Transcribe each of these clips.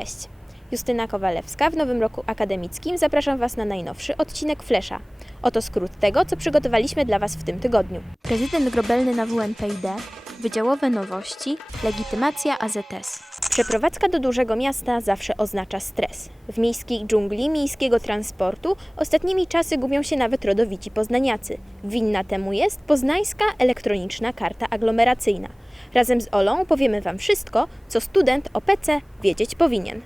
Cześć! Justyna Kowalewska. W nowym roku akademickim zapraszam Was na najnowszy odcinek Flesza. Oto skrót tego, co przygotowaliśmy dla Was w tym tygodniu. Prezydent Grobelny na WNPID, wydziałowe nowości, legitymacja AZS. Przeprowadzka do dużego miasta zawsze oznacza stres. W miejskiej dżungli miejskiego transportu ostatnimi czasy gubią się nawet rodowici poznaniacy. Winna temu jest poznańska elektroniczna karta aglomeracyjna. Razem z Olą powiemy Wam wszystko, co student o PC wiedzieć powinien.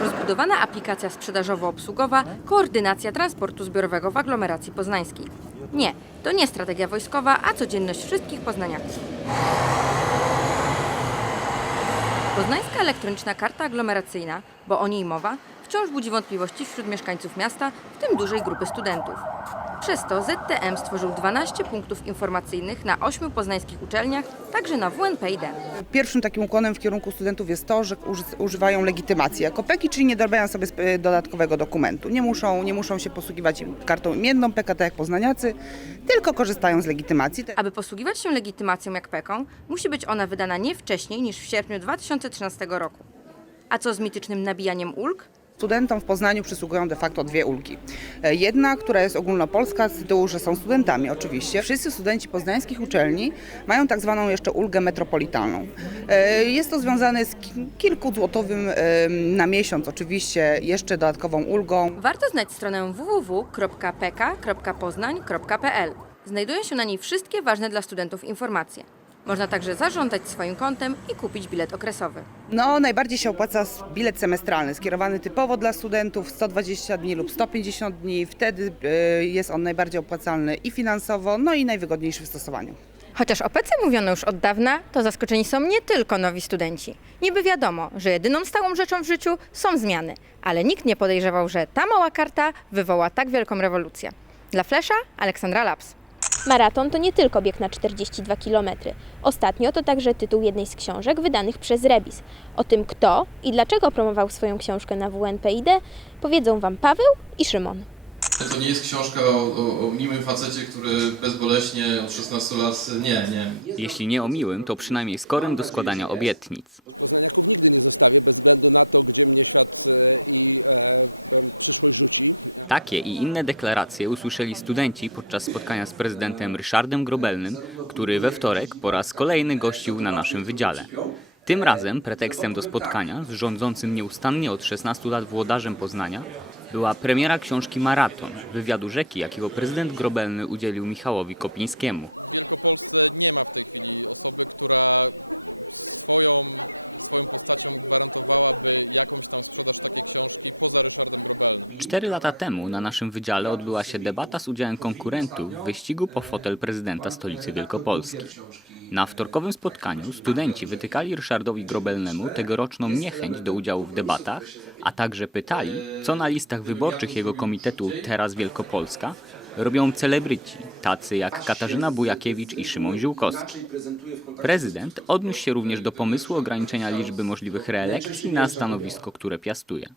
Rozbudowana aplikacja sprzedażowo-obsługowa Koordynacja transportu zbiorowego w aglomeracji poznańskiej. Nie, to nie strategia wojskowa, a codzienność wszystkich poznaniaków. Poznańska elektroniczna karta aglomeracyjna, bo o niej mowa, wciąż budzi wątpliwości wśród mieszkańców miasta, w tym dużej grupy studentów. Przez to ZTM stworzył 12 punktów informacyjnych na 8 poznańskich uczelniach, także na WNPID. Pierwszym takim ukłonem w kierunku studentów jest to, że uży- używają legitymacji jako PEKI, czyli nie dorabiają sobie dodatkowego dokumentu. Nie muszą, nie muszą się posługiwać kartą imienną PKT jak poznaniacy, tylko korzystają z legitymacji. Aby posługiwać się legitymacją jak PEKą, musi być ona wydana nie wcześniej niż w sierpniu 2013 roku. A co z mitycznym nabijaniem ulg? Studentom w Poznaniu przysługują de facto dwie ulgi. E, Jedna, która jest ogólnopolska z tytułu, że są studentami oczywiście. Wszyscy studenci poznańskich uczelni mają tak zwaną jeszcze ulgę metropolitalną. E, Jest to związane z ki- kilkuzłotowym e, na miesiąc oczywiście jeszcze dodatkową ulgą. Warto znać stronę www.pk.poznań.pl. Znajdują się na niej wszystkie ważne dla studentów informacje. Można także zarządzać swoim kontem i kupić bilet okresowy. No, najbardziej się opłaca bilet semestralny, skierowany typowo dla studentów 120 dni lub 150 dni. Wtedy e, jest on najbardziej opłacalny i finansowo, no i najwygodniejszy w stosowaniu. Chociaż o PC mówiono już od dawna, to zaskoczeni są nie tylko nowi studenci. Niby wiadomo, że jedyną stałą rzeczą w życiu są zmiany, ale nikt nie podejrzewał, że ta mała karta wywoła tak wielką rewolucję. Dla Flesza Aleksandra Labs. Maraton to nie tylko bieg na 42 km. Ostatnio to także tytuł jednej z książek wydanych przez Rebis. O tym, kto i dlaczego promował swoją książkę na WNPID, powiedzą Wam Paweł i Szymon. To nie jest książka o, o, o miłym facecie, który bezboleśnie od 16 lat... Nie, nie. Jeśli nie o miłym, to przynajmniej skorym do składania obietnic. Takie i inne deklaracje usłyszeli studenci podczas spotkania z prezydentem Ryszardem Grobelnym, który we wtorek po raz kolejny gościł na naszym wydziale. Tym razem pretekstem do spotkania z rządzącym nieustannie od 16 lat włodarzem Poznania była premiera książki Maraton, wywiadu rzeki, jakiego prezydent Grobelny udzielił Michałowi Kopińskiemu. Cztery lata temu na naszym wydziale odbyła się debata z udziałem konkurentów w wyścigu po fotel prezydenta stolicy Wielkopolski. Na wtorkowym spotkaniu studenci wytykali Ryszardowi Grobelnemu tegoroczną niechęć do udziału w debatach, a także pytali, co na listach wyborczych jego komitetu Teraz Wielkopolska robią celebryci, tacy jak Katarzyna Bujakiewicz i Szymon Ziółkowski. Prezydent odniósł się również do pomysłu ograniczenia liczby możliwych reelekcji na stanowisko, które piastuje.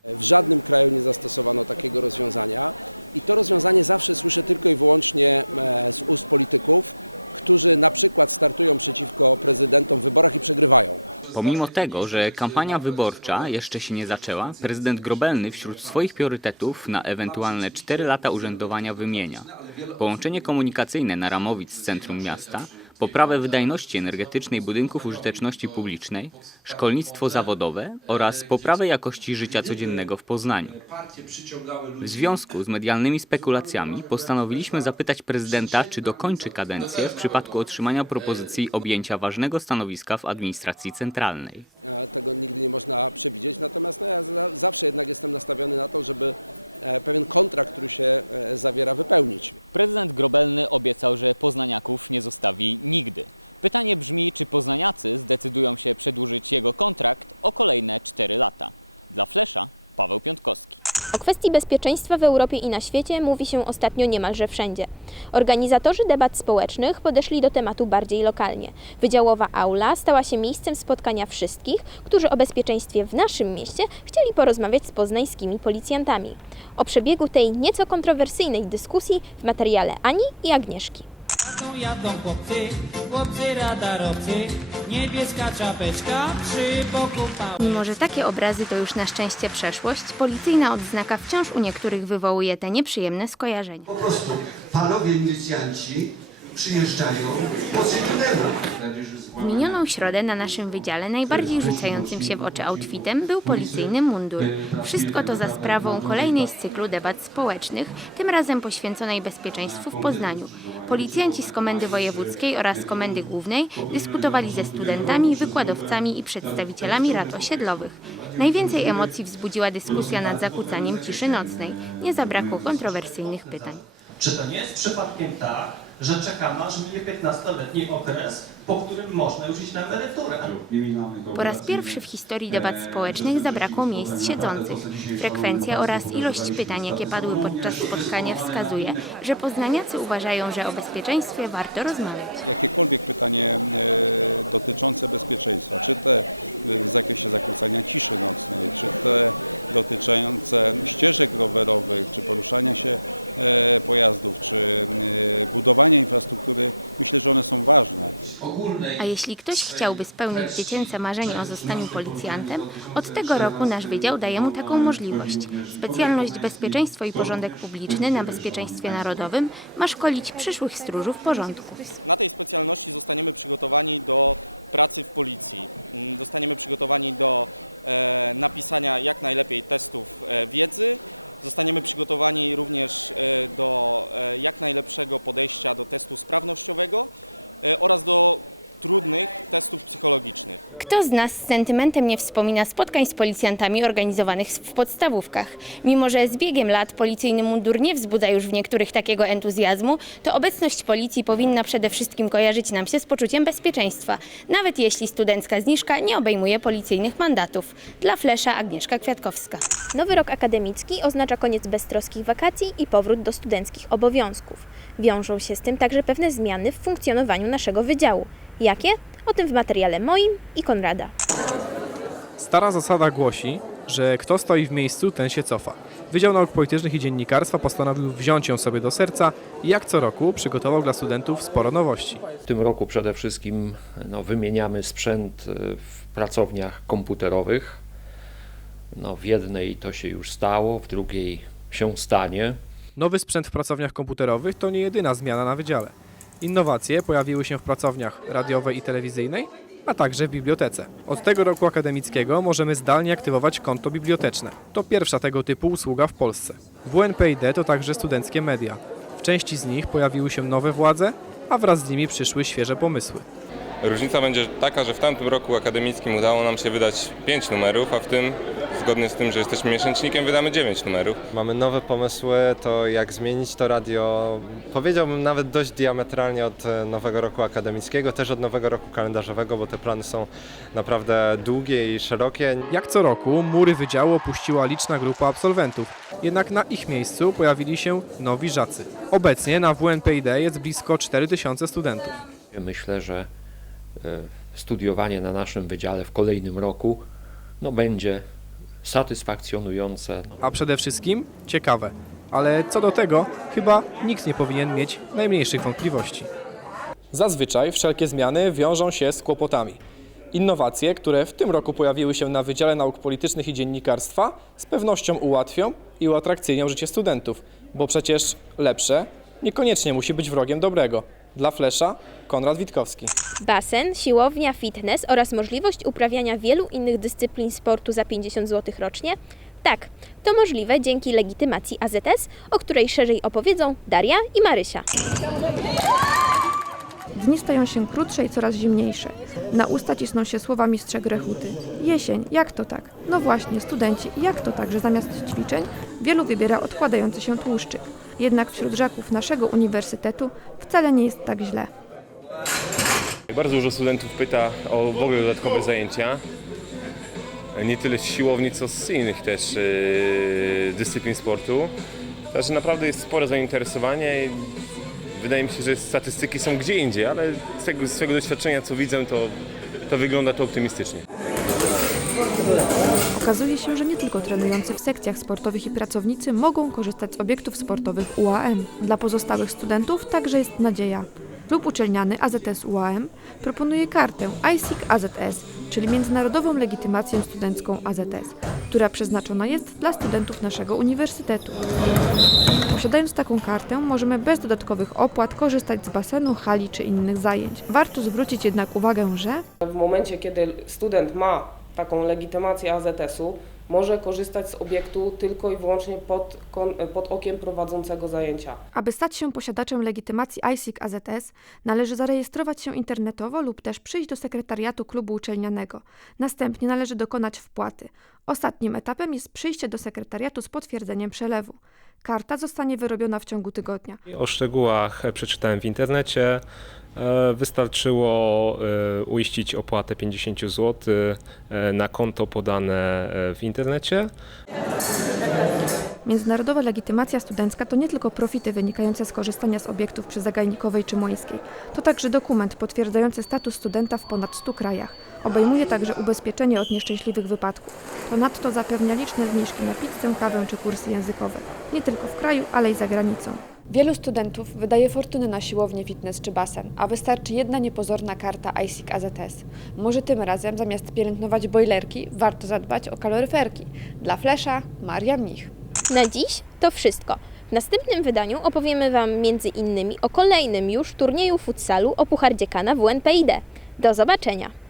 Pomimo tego, że kampania wyborcza jeszcze się nie zaczęła, prezydent Grobelny wśród swoich priorytetów na ewentualne 4 lata urzędowania wymienia. Połączenie komunikacyjne na Ramowic z centrum miasta, poprawę wydajności energetycznej budynków użyteczności publicznej, szkolnictwo zawodowe oraz poprawę jakości życia codziennego w Poznaniu. W związku z medialnymi spekulacjami postanowiliśmy zapytać prezydenta, czy dokończy kadencję w przypadku otrzymania propozycji objęcia ważnego stanowiska w administracji centralnej. Kwestii bezpieczeństwa w Europie i na świecie mówi się ostatnio niemalże wszędzie. Organizatorzy debat społecznych podeszli do tematu bardziej lokalnie. Wydziałowa aula stała się miejscem spotkania wszystkich, którzy o bezpieczeństwie w naszym mieście chcieli porozmawiać z poznańskimi policjantami. O przebiegu tej nieco kontrowersyjnej dyskusji w materiale Ani i Agnieszki. Jadą, jadą chłopcy, chłopcy radarowcy, niebieska czapeczka, przy boku pał. Mimo, że takie obrazy to już na szczęście przeszłość, policyjna odznaka wciąż u niektórych wywołuje te nieprzyjemne skojarzenia. Po prostu panowie milicjanci przyjeżdżają po. W minioną środę na naszym wydziale najbardziej rzucającym się w oczy outfitem był policyjny mundur. Wszystko to za sprawą kolejnej z cyklu debat społecznych, tym razem poświęconej bezpieczeństwu w Poznaniu. Policjanci z Komendy Wojewódzkiej oraz Komendy Głównej dyskutowali ze studentami, wykładowcami i przedstawicielami rad osiedlowych. Najwięcej emocji wzbudziła dyskusja nad zakłócaniem ciszy nocnej. Nie zabrakło kontrowersyjnych pytań. Czy to nie jest przypadkiem tak, że czekamy aż minie 15-letni okres, po którym można już iść na emeryturę? Po raz pierwszy w historii debat społecznych zabrakło miejsc siedzących. Frekwencja oraz ilość pytań, jakie padły podczas spotkania, wskazuje, że poznaniacy uważają, że o bezpieczeństwie warto rozmawiać. A jeśli ktoś chciałby spełnić dziecięce marzenie o zostaniu policjantem, od tego roku nasz wydział daje mu taką możliwość. Specjalność Bezpieczeństwo i Porządek Publiczny na Bezpieczeństwie Narodowym ma szkolić przyszłych stróżów porządku. Kto z nas z sentymentem nie wspomina spotkań z policjantami organizowanych w podstawówkach? Mimo, że z biegiem lat policyjny mundur nie wzbudza już w niektórych takiego entuzjazmu, to obecność policji powinna przede wszystkim kojarzyć nam się z poczuciem bezpieczeństwa, nawet jeśli studencka zniżka nie obejmuje policyjnych mandatów. Dla Flesza Agnieszka Kwiatkowska. Nowy rok akademicki oznacza koniec beztroskich wakacji i powrót do studenckich obowiązków. Wiążą się z tym także pewne zmiany w funkcjonowaniu naszego wydziału. Jakie? O tym w materiale moim i Konrada. Stara zasada głosi, że kto stoi w miejscu, ten się cofa. Wydział Nauk Politycznych i Dziennikarstwa postanowił wziąć ją sobie do serca i jak co roku przygotował dla studentów sporo nowości. W tym roku przede wszystkim no, wymieniamy sprzęt e, w pracowniach komputerowych. No, w jednej to się już stało, w drugiej się stanie. Nowy sprzęt w pracowniach komputerowych to nie jedyna zmiana na wydziale. Innowacje pojawiły się w pracowniach radiowej i telewizyjnej, a także w bibliotece. Od tego roku akademickiego możemy zdalnie aktywować konto biblioteczne. To pierwsza tego typu usługa w Polsce. WNPID to także studenckie media. W części z nich pojawiły się nowe władze, a wraz z nimi przyszły świeże pomysły. Różnica będzie taka, że w tamtym roku akademickim udało nam się wydać 5 numerów, a w tym, zgodnie z tym, że jesteśmy miesięcznikiem, wydamy 9 numerów. Mamy nowe pomysły, to jak zmienić to radio, powiedziałbym nawet dość diametralnie od e, nowego roku akademickiego, też od nowego roku kalendarzowego, bo te plany są naprawdę długie i szerokie. Jak co roku mury wydziału opuściła liczna grupa absolwentów, jednak na ich miejscu pojawili się nowi żacy. Obecnie na WNPID jest blisko 4000 studentów. Myślę, że e, studiowanie na naszym wydziale w kolejnym roku no, będzie satysfakcjonujące. A przede wszystkim ciekawe. Ale co do tego, chyba nikt nie powinien mieć najmniejszych wątpliwości. Zazwyczaj wszelkie zmiany wiążą się z kłopotami. Innowacje, które w tym roku pojawiły się na Wydziale Nauk Politycznych i Dziennikarstwa, z pewnością ułatwią i uatrakcyjnią życie studentów, bo przecież lepsze niekoniecznie musi być wrogiem dobrego. Dla Flesza, Konrad Witkowski. Basen, siłownia, fitness oraz możliwość uprawiania wielu innych dyscyplin sportu za 50 zł rocznie? Tak, to możliwe dzięki legitymacji AZS, o której szerzej opowiedzą Daria i Marysia. Dni stają się krótsze i coraz zimniejsze. Na usta cisną się słowa mistrza Grechuty. Jesień, jak to tak? No właśnie, studenci, jak to tak, że zamiast ćwiczeń wielu wybiera odkładający się tłuszczyk. Jednak wśród żaków naszego uniwersytetu wcale nie jest tak źle. Bardzo dużo studentów pyta o w ogóle dodatkowe zajęcia. Nie tyle z siłowni, co z innych też yy, dyscyplin sportu. Także naprawdę jest spore zainteresowanie wydaje mi się, że statystyki są gdzie indziej, ale z tego z swojego doświadczenia, co widzę, to, to wygląda to optymistycznie. Okazuje się, że nie tylko trenujący w sekcjach sportowych i pracownicy mogą korzystać z obiektów sportowych UAM. Dla pozostałych studentów także jest nadzieja. Klub uczelniany AZS UAM proponuje kartę ISIC AZS, czyli Międzynarodową Legitymację Studencką AZS, która przeznaczona jest dla studentów naszego uniwersytetu. Posiadając taką kartę, możemy bez dodatkowych opłat korzystać z basenu, hali czy innych zajęć. Warto zwrócić jednak uwagę, że W momencie, kiedy student ma taką legitymację AZS-u, może korzystać z obiektu tylko i wyłącznie pod, pod okiem prowadzącego zajęcia. Aby stać się posiadaczem legitymacji ISIC AZS, należy zarejestrować się internetowo lub też przyjść do sekretariatu klubu uczelnianego. Następnie należy dokonać wpłaty. Ostatnim etapem jest przyjście do sekretariatu z potwierdzeniem przelewu. Karta zostanie wyrobiona w ciągu tygodnia. O szczegółach przeczytałem w internecie. E, Wystarczyło e, uiścić opłatę 50 zł e, na konto podane e, w internecie. Międzynarodowa legitymacja studencka to nie tylko profity wynikające z korzystania z obiektów przy Zagajnikowej czy Młyńskiej. To także dokument potwierdzający status studenta w ponad 100 krajach. Obejmuje także ubezpieczenie od nieszczęśliwych wypadków. Ponadto zapewnia liczne zniżki na pizzę, kawę czy kursy językowe. Nie tylko w kraju, ale i za granicą. Wielu studentów wydaje fortuny na siłownię, fitness czy basen, a wystarczy jedna niepozorna karta ISIC AZS. Może tym razem zamiast pielęgnować bojlerki, warto zadbać o kaloryferki. Dla Flesza, Maria Mnich. Na dziś to wszystko. W następnym wydaniu opowiemy Wam między innymi o kolejnym już turnieju futsalu o Puchar Dziekana WNPID. Do zobaczenia!